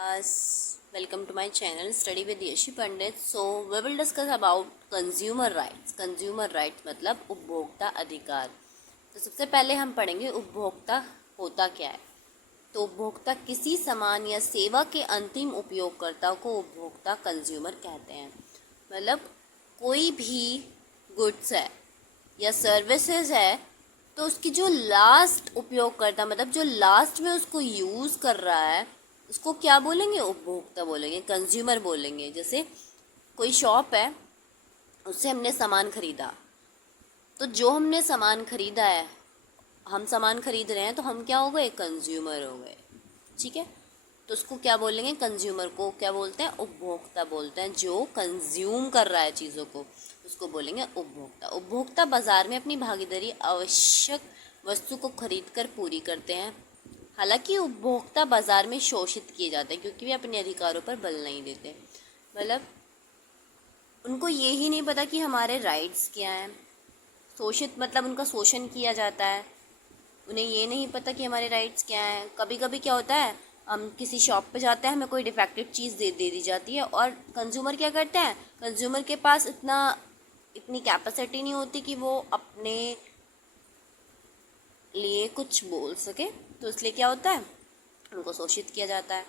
Welcome to my channel Study with Yeshi Pandit. So we will discuss about consumer rights. Consumer rights मतलब उपभोक्ता अधिकार. तो सबसे पहले हम पढ़ेंगे उपभोक्ता होता क्या है. तो उपभोक्ता किसी सामान या सेवा के अंतिम उपयोगकर्ता को उपभोक्ता कंज्यूमर कहते हैं. मतलब कोई भी गुड्स है या सर्विसेज है तो उसकी जो लास्ट उपयोगकर्ता मतलब जो लास्ट में उसको यूज़ कर रहा है उसको क्या बोलेंगे, उपभोक्ता बोलेंगे, कंज्यूमर बोलेंगे. जैसे कोई शॉप है, उससे हमने सामान खरीदा, तो जो हमने सामान खरीदा है, हम सामान खरीद रहे हैं तो हम क्या हो गए, कंज्यूमर हो गए. ठीक है, तो उसको क्या बोलेंगे, कंज्यूमर को क्या बोलते हैं, उपभोक्ता बोलते हैं. जो कंज्यूम कर रहा है चीज़ों को उसको बोलेंगे उपभोक्ता. उपभोक्ता बाजार में अपनी भागीदारी आवश्यक वस्तु को खरीद कर पूरी करते हैं. हालांकि उपभोक्ता बाजार में शोषित किए जाते हैं क्योंकि वे अपने अधिकारों पर बल नहीं देते. मतलब उनको ये ही नहीं पता कि हमारे राइट्स क्या हैं. शोषित मतलब उनका शोषण किया जाता है. उन्हें ये नहीं पता कि हमारे राइट्स क्या हैं. कभी कभी क्या होता है, हम किसी शॉप पे जाते हैं, हमें कोई डिफेक्टिव चीज़ दे दी जाती है और कंज्यूमर क्या करते हैं, कंज्यूमर के पास इतनी कैपेसिटी नहीं होती कि वो अपने लिए कुछ बोल सके. तो इसलिए क्या होता है, उनको शोषित किया जाता है.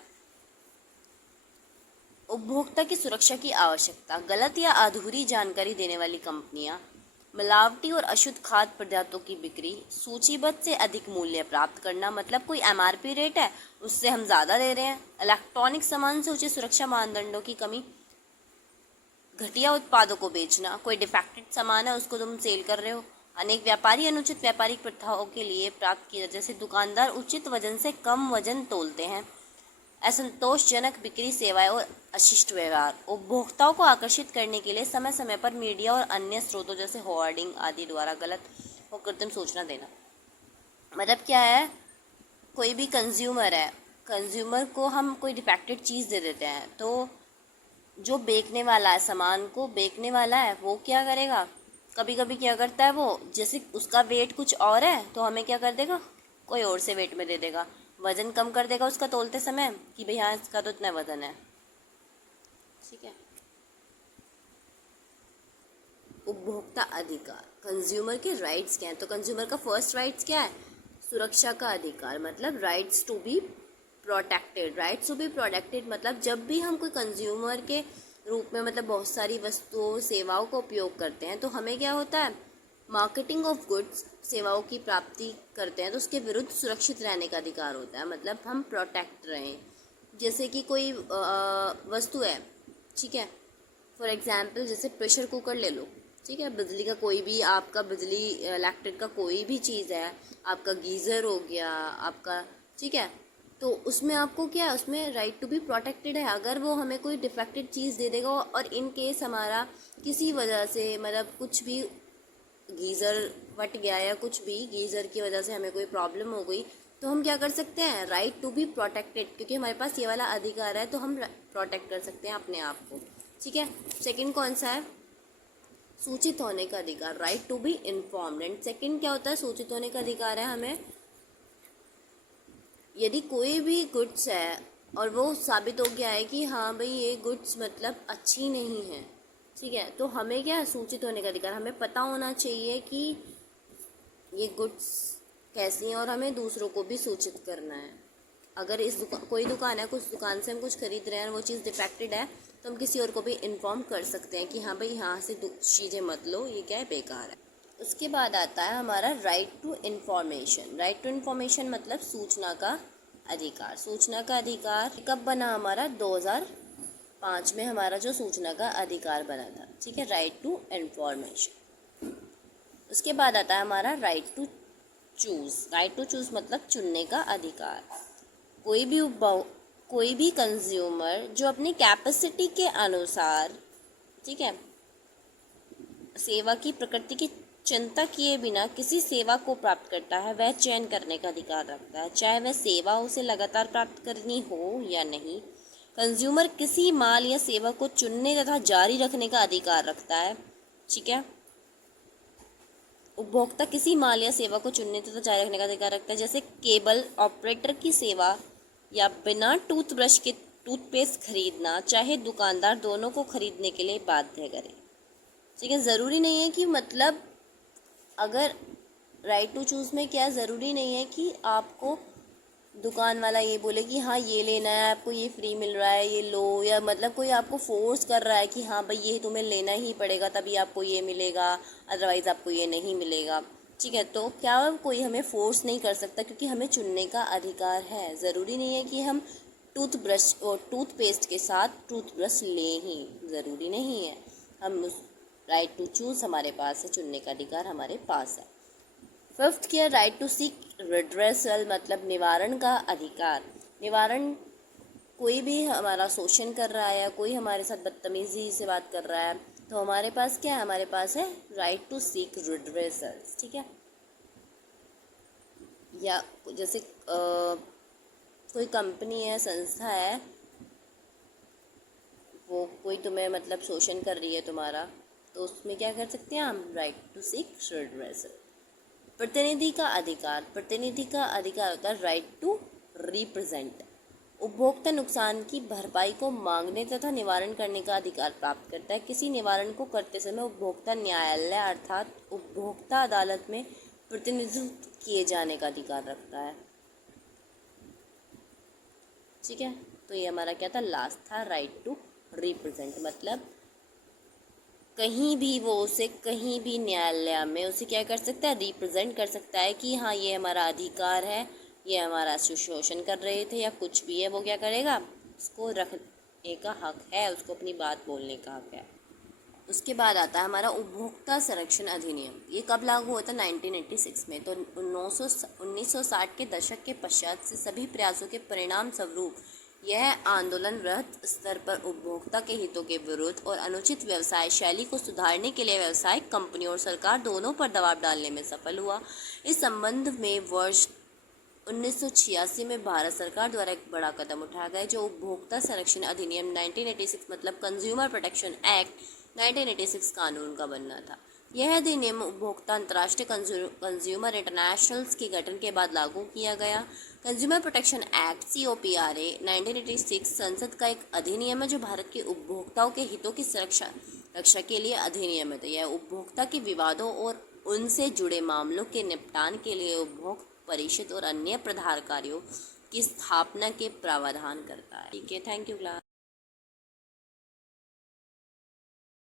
उपभोक्ता की सुरक्षा की आवश्यकता. गलत या अधूरी जानकारी देने वाली कंपनियां, मिलावटी और अशुद्ध खाद्य पदार्थों की बिक्री, सूचीबद्ध से अधिक मूल्य प्राप्त करना. मतलब कोई एमआरपी रेट है उससे हम ज़्यादा दे रहे हैं. इलेक्ट्रॉनिक सामान से उचित सुरक्षा मानदंडों की कमी, घटिया उत्पादों को बेचना. कोई डिफेक्टेड सामान है उसको तुम सेल कर रहे हो. अनेक व्यापारी अनुचित व्यापारिक प्रथाओं के लिए प्राप्त किया, जैसे दुकानदार उचित वजन से कम वजन तोलते हैं. असंतोषजनक बिक्री सेवाएं और अशिष्ट व्यवहार. उपभोक्ताओं को आकर्षित करने के लिए समय समय पर मीडिया और अन्य स्रोतों जैसे होर्डिंग आदि द्वारा गलत और कृत्रिम सूचना देना. मतलब क्या है, कोई भी कंज्यूमर है, कंज्यूमर को हम कोई डिफेक्टेड चीज़ दे देते हैं तो जो बेचने वाला है, सामान को बेचने वाला है, वो क्या करेगा, कभी कभी क्या करता है, वो जैसे उसका वेट कुछ और है तो हमें क्या कर देगा, कोई और से वेट में दे देगा. वज़न कम कर देगा उसका तोलते समय कि भाई हाँ इसका तो इतना वज़न है. ठीक है. उपभोक्ता अधिकार, कंज्यूमर के राइट्स क्या हैं. तो कंज्यूमर का फर्स्ट राइट्स क्या है, सुरक्षा का अधिकार. मतलब rights to be protected. Rights to be protected मतलब जब भी हम कोई कंज्यूमर के रूप में मतलब बहुत सारी वस्तुओं सेवाओं का उपयोग करते हैं तो हमें क्या होता है, मार्केटिंग ऑफ गुड्स, सेवाओं की प्राप्ति करते हैं तो उसके विरुद्ध सुरक्षित रहने का अधिकार होता है. मतलब हम प्रोटेक्ट रहें. जैसे कि कोई वस्तु है, ठीक है, फॉर एग्जांपल जैसे प्रेशर कुकर ले लो. ठीक है, बिजली का कोई भी, आपका बिजली इलेक्ट्रिक का कोई भी चीज़ है, आपका गीज़र हो गया आपका, ठीक है, तो उसमें आपको क्या है, उसमें राइट टू बी प्रोटेक्टेड है. अगर वो हमें कोई डिफेक्टेड चीज़ दे देगा और इन केस हमारा किसी वजह से मतलब कुछ भी गीज़र फट गया या कुछ भी गीज़र की वजह से हमें कोई प्रॉब्लम हो गई तो हम क्या कर सकते हैं, राइट टू बी प्रोटेक्टेड, क्योंकि हमारे पास ये वाला अधिकार है तो हम प्रोटेक्ट कर सकते हैं अपने आप को. ठीक है. सेकंड कौन सा है, सूचित होने का अधिकार, right to be informed. And second क्या होता है, सूचित होने का अधिकार है हमें, यदि कोई भी गुड्स है और वो साबित हो गया है कि हाँ भाई ये गुड्स मतलब अच्छी नहीं है, ठीक है, तो हमें क्या है, सूचित होने का अधिकार. हमें पता होना चाहिए कि ये गुड्स कैसी हैं और हमें दूसरों को भी सूचित करना है. अगर इस कोई दुकान है, कुछ दुकान से हम कुछ खरीद रहे हैं और वो चीज़ डिफेक्टेड है तो हम किसी और को भी इन्फॉर्म कर सकते हैं कि हाँ भाई यहाँ से चीज़ें मत लो, ये क्या है, बेकार है. उसके बाद आता है हमारा right to information. Right to information मतलब सूचना का अधिकार. सूचना का अधिकार कब बना हमारा, 2005 में हमारा जो सूचना का अधिकार बना था. ठीक है, राइट टू इन्फॉर्मेशन. उसके बाद आता है हमारा right to choose. Right to choose मतलब चुनने का अधिकार. कोई भी कंज्यूमर जो अपनी कैपेसिटी के अनुसार, ठीक है, सेवा की प्रकृति की चिंता किए बिना किसी सेवा को प्राप्त करता है, वह चयन करने का अधिकार रखता है, चाहे वह सेवा उसे लगातार प्राप्त करनी हो या नहीं. कंज्यूमर किसी माल या सेवा को चुनने तथा जारी रखने का अधिकार रखता है. ठीक है, उपभोक्ता किसी माल या सेवा को चुनने तथा जारी रखने का अधिकार रखता है. जैसे केबल ऑपरेटर की सेवा या बिना टूथपेस्ट खरीदना चाहे दुकानदार दोनों को खरीदने के लिए बाध्य करे। ठीक है, ज़रूरी नहीं है कि मतलब अगर राइट टू चूज़ में क्या ज़रूरी नहीं है कि आपको दुकान वाला ये बोले कि हाँ ये लेना है, आपको ये फ्री मिल रहा है ये लो, या मतलब कोई आपको फोर्स कर रहा है कि हाँ भाई ये तुम्हें लेना ही पड़ेगा तभी आपको ये मिलेगा, अदरवाइज़ आपको ये नहीं मिलेगा। ठीक है, तो क्या कोई हमें फोर्स नहीं कर सकता, क्योंकि हमें चुनने का अधिकार है। ज़रूरी नहीं है कि हम टूथब्रश और टूथपेस्ट के साथ टूथब्रश लें ही, ज़रूरी नहीं है। हम उस राइट टू चूज़ हमारे पास है, चुनने का अधिकार हमारे पास है। फिफ्थ क्या, राइट टू सीक रिड्रेसल मतलब निवारण का अधिकार। निवारण, कोई भी हमारा शोषण कर रहा है या कोई हमारे साथ बदतमीजी से बात कर रहा है तो हमारे पास क्या है, हमारे पास है राइट टू सीक रिड्रेसल। ठीक है, या जैसे कोई कंपनी है, संस्था है, वो कोई तुम्हें मतलब शोषण कर रही है तुम्हारा, तो उसमें क्या कर सकते हैं हम, राइट टू सीक रिड्रेसल। प्रतिनिधि का अधिकार, प्रतिनिधि का अधिकार होता है राइट टू रिप्रेजेंट। उपभोक्ता नुकसान की भरपाई को मांगने तथा निवारण करने का अधिकार प्राप्त करता है। किसी निवारण को करते समय उपभोक्ता न्यायालय अर्थात उपभोक्ता अदालत में प्रतिनिधित्व किए जाने का अधिकार रखता है। ठीक है, तो ये हमारा क्या था, लास्ट था राइट टू रिप्रेजेंट, मतलब कहीं भी वो उसे कहीं भी न्यायालय में उसे क्या कर सकता है, रिप्रेजेंट कर सकता है कि हाँ ये हमारा अधिकार है, ये हमारा शोषण कर रहे थे या कुछ भी है, वो क्या करेगा, उसको रखने का हक है, उसको अपनी बात बोलने का हक है। उसके बाद आता है हमारा उपभोक्ता संरक्षण अधिनियम। ये कब लागू हुआ था, 1986 में। तो 1960 के दशक के पश्चात से सभी प्रयासों के परिणाम स्वरूप यह आंदोलन वृहद स्तर पर उपभोक्ता के हितों के विरुद्ध और अनुचित व्यवसाय शैली को सुधारने के लिए व्यावसायिक कंपनियों और सरकार दोनों पर दबाव डालने में सफल हुआ। इस संबंध में वर्ष 1986 में भारत सरकार द्वारा एक बड़ा कदम उठाया गया, जो उपभोक्ता संरक्षण अधिनियम 1986 मतलब कंज्यूमर प्रोटेक्शन एक्ट 1986 कानून का बनना था। यह अधिनियम उपभोक्ता अंतर्राष्ट्रीय कंज्यूमर इंटरनेशनल्स के गठन के बाद लागू किया गया। कंज्यूमर प्रोटेक्शन एक्ट COPRA 1986 संसद का एक अधिनियम है जो भारत के उपभोक्ताओं के हितों की रक्षा के लिए अधिनियमित है। यह उपभोक्ता के विवादों और उनसे जुड़े मामलों के निपटान के लिए उपभोक्ता परिषद और अन्य प्राधिकारियों की स्थापना के प्रावधान करता है। ठीक है, थैंक यू क्लास।